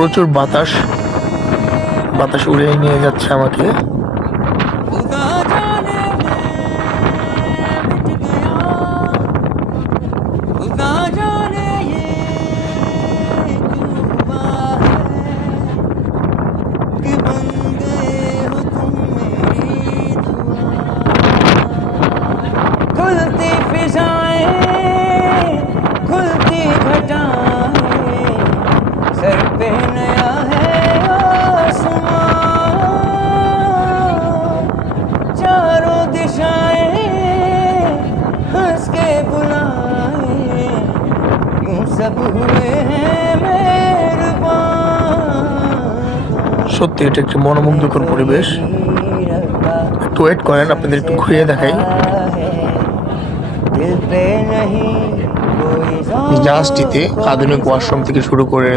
প্রচুর বাতাস উড়িয়ে নিয়ে যাচ্ছে আমাকে। সত্যি এটা একটি মনোমুগ্ধকর পরিবেশ। একটু ওয়েট করেন, আপনাদের একটু ঘুরিয়ে দেখাই। জাহাজটিতে আধুনিক ওয়াশরুম থেকে শুরু করে